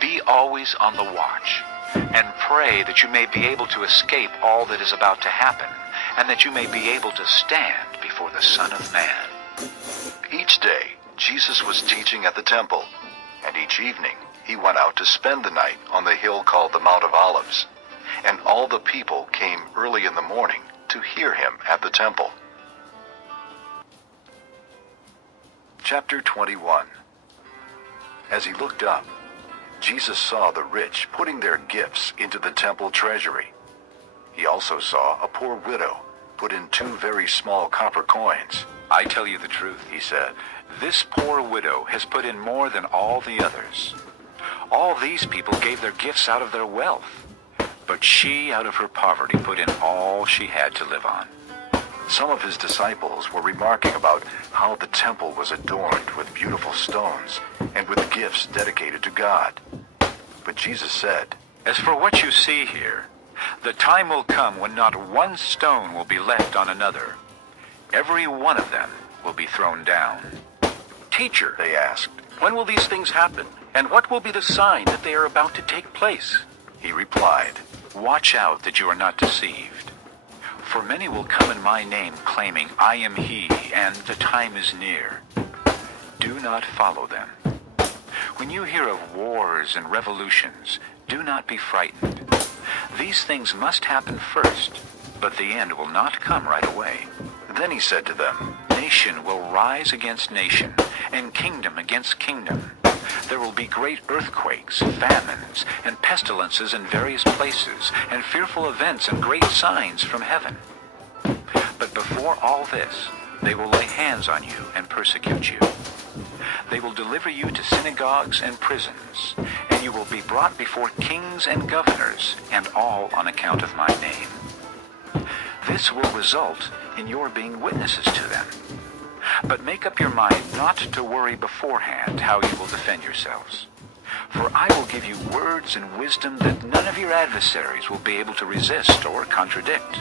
Be always on the watch, and pray that you may be able to escape all that is about to happen, and that you may be able to stand before the Son of Man. Each day, Jesus was teaching at the temple, and each evening he went out to spend the night on the hill called the Mount of Olives. And all the people came early in the morning to hear him at the temple. Chapter 21. As he looked up, Jesus saw the rich putting their gifts into the temple treasury. He also saw a poor widow put in 2 very small copper coins. I tell you the truth, he said, this poor widow has put in more than all the others. All these people gave their gifts out of their wealth, but she, out of her poverty, put in all she had to live on. Some of his disciples were remarking about how the temple was adorned with beautiful stones and with gifts dedicated to God. But Jesus said, As for what you see here, the time will come when not one stone will be left on another. Every one of them will be thrown down. Teacher, they asked, when will these things happen? And what will be the sign that they are about to take place? He replied, Watch out that you are not deceived. For many will come in my name, claiming, I am he, and the time is near. Do not follow them. When you hear of wars and revolutions, do not be frightened. These things must happen first, but the end will not come right away. Then he said to them, Nation will rise against nation, and kingdom against kingdom. There will be great earthquakes, famines, and pestilences in various places, and fearful events and great signs from heaven. But before all this, they will lay hands on you and persecute you. They will deliver you to synagogues and prisons, and you will be brought before kings and governors, and all on account of my name. This will result in your being witnesses to them. But make up your mind not to worry beforehand how you will defend yourselves. For I will give you words and wisdom that none of your adversaries will be able to resist or contradict.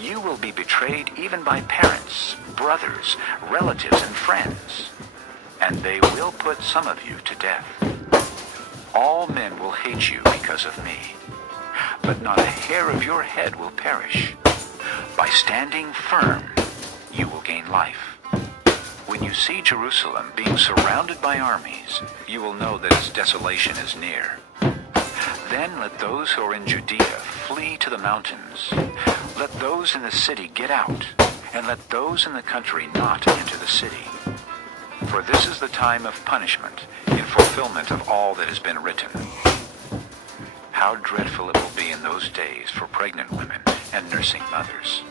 You will be betrayed even by parents, brothers, relatives, and friends, and they will put some of you to death. All men will hate you because of me, but not a hair of your head will perish. By standing firm, you will gain life. When you see Jerusalem being surrounded by armies, you will know that its desolation is near. Then let those who are in Judea flee to the mountains. Let those in the city get out, and let those in the country not enter the city. For this is the time of punishment, in fulfillment of all that has been written. How dreadful it will be in those days for pregnant women and nursing mothers.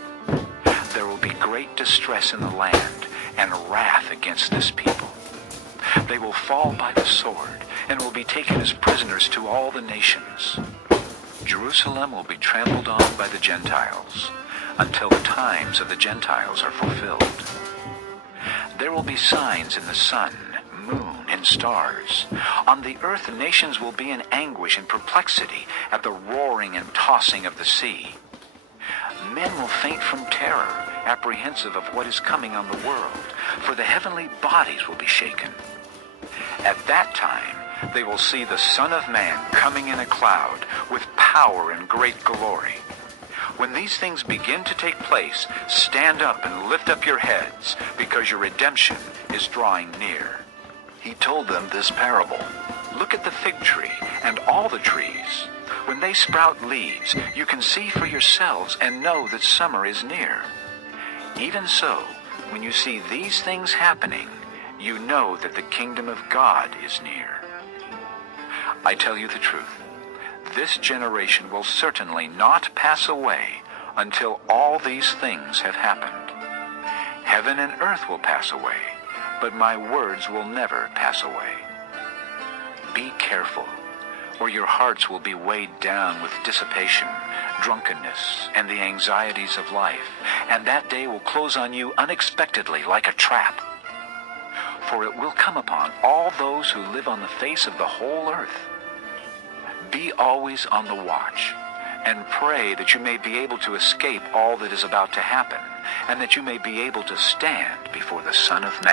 There will be great distress in the land, and wrath against this people. They will fall by the sword, and will be taken as prisoners to all the nations. Jerusalem will be trampled on by the Gentiles, until the times of the Gentiles are fulfilled. There will be signs in the sun, moon, and stars. On the earth nations will be in anguish and perplexity at the roaring and tossing of the sea. Men will faint from terror, apprehensive of what is coming on the world, for the heavenly bodies will be shaken. At that time they will see the Son of Man coming in a cloud with power and great glory. When these things begin to take place, stand up and lift up your heads, because your redemption is drawing near. He told them this parable. Look at the fig tree and all the trees. When they sprout leaves, you can see for yourselves and know that summer is near. Even so, when you see these things happening, you know that the kingdom of God is near. I tell you the truth, this generation will certainly not pass away until all these things have happened. Heaven and earth will pass away, but my words will never pass away. Be careful, or your hearts will be weighed down with dissipation, drunkenness, and the anxieties of life, and that day will close on you unexpectedly like a trap. For it will come upon all those who live on the face of the whole earth. Be always on the watch, and pray that you may be able to escape all that is about to happen, and that you may be able to stand before the Son of Man.